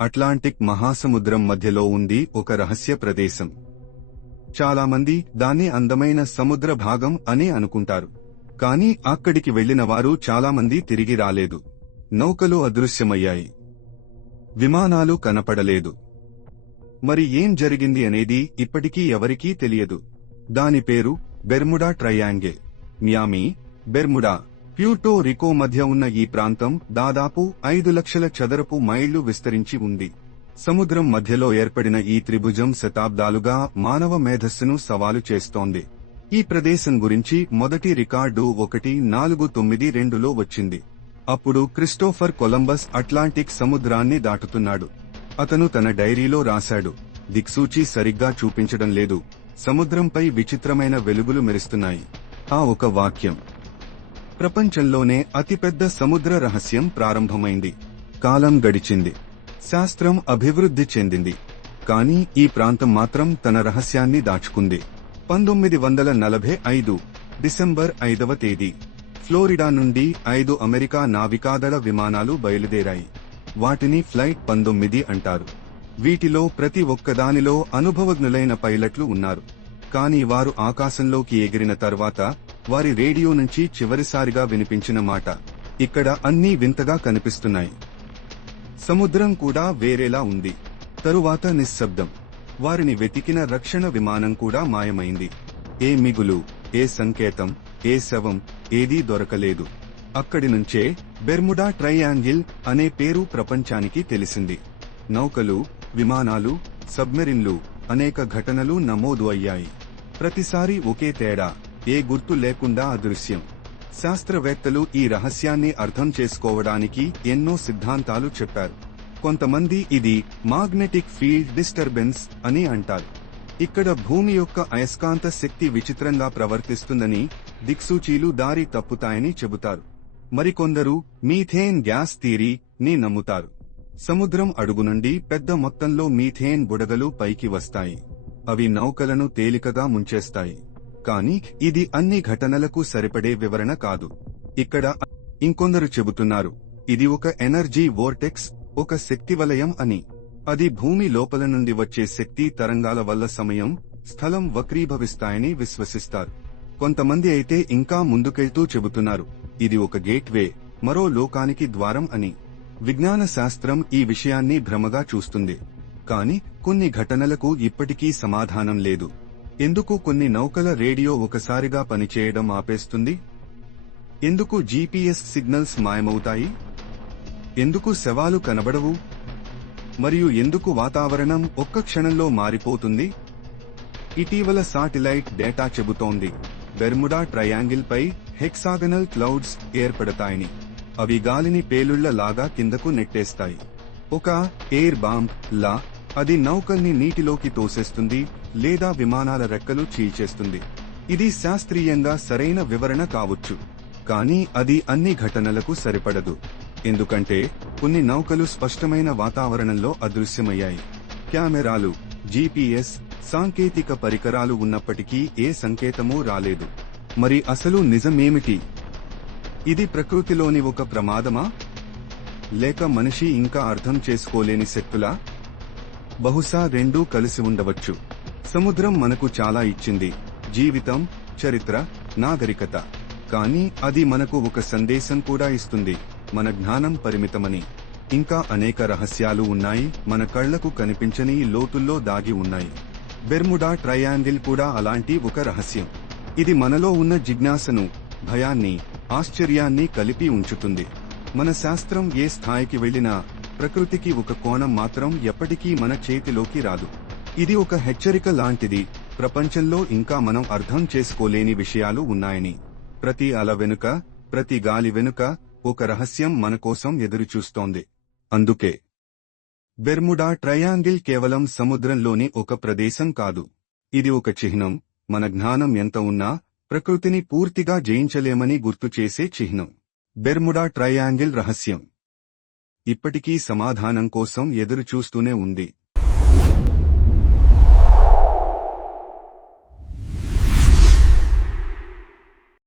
Atlantic మహాసముద్రం మధ్యలో ఉంది ఒక రహస్య ప్రదేశం. చాలామంది దాన్ని అందమైన సముద్ర భాగం అని అనుకుంటారు. కానీ అక్కడికి వెళ్లిన వారు చాలామంది తిరిగి రాలేదు. నౌకలు అదృశ్యమయ్యాయి. విమానాలు కనపడలేదు. మరి ఏం జరిగింది అనేది ఇప్పటికీ ఎవరికీ తెలియదు. దాని పేరు Bermuda triangle. Miami, Bermuda, Puerto Rico మధ్య ఉన్న ఈ ప్రాంతం దాదాపు 5 లక్షల చదరపు మైళ్లు విస్తరించి ఉంది. సముద్రం మధ్యలో ఏర్పడిన ఈ త్రిభుజం శతాబ్దాలుగా మానవ మేధస్సును సవాలు చేస్తోంది. ఈ ప్రదేశం గురించి మొదటి రికార్డు 1492లో వచ్చింది. అప్పుడు క్రిస్టోఫర్ కొలంబస్ అట్లాంటిక్ సముద్రాన్ని దాటుతున్నాడు. అతను తన డైరీలో రాశాడు, దిక్సూచి సరిగ్గా చూపించడం లేదు, సముద్రంపై విచిత్రమైన వెలుగులు మెరుస్తున్నాయి. ఆ ఒక వాక్యం ప్రపంచంలోనే అతిపెద్ద సముద్ర రహస్యం ప్రారంభమైంది. కాలం గడిచింది. శాస్త్రం అభివృద్ధి చెందింది. కానీ ఈ ప్రాంతం మాత్రం తన రహస్యాన్ని దాచుకుంది. 1945 డిసెంబర్ 5వ తేదీ ఫ్లోరిడా నుండి 5 అమెరికా నావికాదళ విమానాలు బయలుదేరాయి. వాటిని ఫ్లైట్ 19 అంటారు. వీటిలో ప్రతి ఒక్కదానిలో అనుభవజ్ఞులైన పైలట్లు ఉన్నారు. కానీ వారు ఆకాశంలోకి ఎగిరిన తర్వాత వారి రేడియో నుంచి చివరిసారిగా వినిపించిన మాట, ఇక్కడ అన్నీ వింతగా కనిపిస్తున్నాయి. సముద్రం కూడా వేరేలా ఉంది. తరువాత నిశ్శబ్దం. వారిని వెతికిన రక్షణ విమానం కూడా మాయమైంది. ఏ మిగులు, ఏ సంకేతం, ఏ శవం, ఏదీ దొరకలేదు. అక్కడి నుంచే బెర్ముడా ట్రయాంగిల్ అనే పేరు ప్రపంచానికి తెలిసింది. నౌకలు, విమానాలు, సబ్మెరిన్లు, అనేక ఘటనలు నమోదు అయ్యాయి. ప్రతిసారి ఒకే తేడా, ఏ గుర్తు లేకుండా అదృశ్యం. శాస్త్రవేత్తలు ఈ రహస్యాన్ని అర్థం చేసుకోవడానికి ఎన్నో సిద్ధాంతాలు చెప్పారు. కొంతమంది ఇది మాగ్నెటిక్ ఫీల్డ్ డిస్టర్బెన్స్ అని అంటారు. ఇక్కడ భూమి యొక్క అయస్కాంత శక్తి విచిత్రంగా ప్రవర్తిస్తుందని, దిక్సూచీలు దారి తప్పుతాయని చెబుతారు. మరికొందరు మీథేన్ గ్యాస్ థియరీ ని నమ్ముతారు. సముద్రం అడుగు నుండి పెద్ద మొత్తంలో మీథేన్ బుడగలు పైకి వస్తాయి. అవి నౌకలను తేలికగా ముంచేస్తాయి. కానీ ఇది అన్ని ఘటనలకు సరిపడే వివరణ కాదు. ఇక్కడ ఇంకొందరు చెబుతున్నారు, ఇది ఒక ఎనర్జీ వోర్టెక్స్, ఒక శక్తి వలయం అని. అది భూమి లోపల నుండి వచ్చే శక్తి తరంగాల వల్ల సమయం, స్థలం వక్రీభవిస్తాయని విశ్వసిస్తారు. కొంతమంది అయితే ఇంకా ముందుకెళ్తూ చెబుతున్నారు, ఇది ఒక గేట్వే, మరో లోకానికి ద్వారం అని. విజ్ఞాన శాస్త్రం ఈ విషయాన్ని భ్రమగా చూస్తుంది. కాని కొన్ని ఘటనలకు ఇప్పటికీ సమాధానం లేదు. ఎందుకు కొన్ని నౌకల రేడియో ఒకసారిగా పనిచేయడం ఆపేస్తుంది? ఎందుకు జీపీఎస్ సిగ్నల్స్ మాయమవుతాయి? ఎందుకు శవాలు కనబడవు? మరియు ఎందుకు వాతావరణం ఒక్క క్షణంలో మారిపోతుంది? ఇటీవల శాటిలైట్ డేటా చెబుతోంది, బెర్ముడా ట్రయాంగిల్ పై హెక్సాగనల్ క్లౌడ్స్ ఏర్పడతాయని. అవి గాలిని పేలుళ్ల లాగా కిందకు నెట్టేస్తాయి. ఒక ఎయిర్ బాంబ్ లా అది నౌకల్ని నీటిలోకి తోసేస్తుంది లేదా విమానాల రెక్కలు చీల్చేస్తుంది. ఇది శాస్త్రీయంగా సరైన వివరణ కావచ్చు, కానీ అది అన్ని ఘటనలకు సరిపడదు. ఎందుకంటే కొన్ని నౌకలు స్పష్టమైన వాతావరణంలో అదృశ్యమయ్యాయి. కెమెరాలు, జీపీఎస్, సాంకేతిక పరికరాలు ఉన్నప్పటికీ ఏ సంకేతమూ రాలేదు. మరి అసలు నిజమేమిటి? ఇది ప్రకృతిలోని ఒక ప్రమాదమా, లేక మనిషి ఇంకా అర్థం చేసుకోలేని శక్తులా? బహుశా రెండూ కలిసి ఉండవచ్చు. సముద్రం మనకు చాలా ఇచ్చింది, జీవితం, చరిత్ర, నాగరికత. కానీ అది మనకు ఒక సందేశం కూడా ఇస్తుంది, మన జ్ఞానం పరిమితమని. ఇంకా అనేక రహస్యాలు ఉన్నాయి, మన కళ్లకు కనిపించని లోతుల్లో దాగి ఉన్నాయి. బెర్ముడా ట్రయాంగిల్ కూడా అలాంటి ఒక రహస్యం. ఇది మనలో ఉన్న జిజ్ఞాసను, భయాన్ని, ఆశ్చర్యాన్ని కలిపి ఉంచుతుంది. మన శాస్త్రం ఏ స్థాయికి వెళ్లినా ప్రకృతికి ఒక కోణం మాత్రం ఎప్పటికీ మన చేతిలోకి రాదు. ఇది ఒక హెచ్చరిక లాంటిది, ప్రపంచంలో ఇంకా మనం అర్థం చేసుకోలేని విషయాలు ఉన్నాయని. ప్రతి అల వెనుక, ప్రతి గాలి వెనుక ఒక రహస్యం మన కోసం ఎదురుచూస్తోంది. అందుకే బెర్ముడా ట్రయాంగిల్ కేవలం సముద్రంలోని ఒక ప్రదేశం కాదు. ఇది ఒక చిహ్నం, మన జ్ఞానం ఎంత ఉన్నా ప్రకృతిని పూర్తిగా జయించలేమని గుర్తుచేసే చిహ్నం. బెర్ముడా ట్రయాంగిల్ రహస్యం ఇప్పటికీ సమాధానం కోసం ఎదురుచూస్తూనే ఉంది.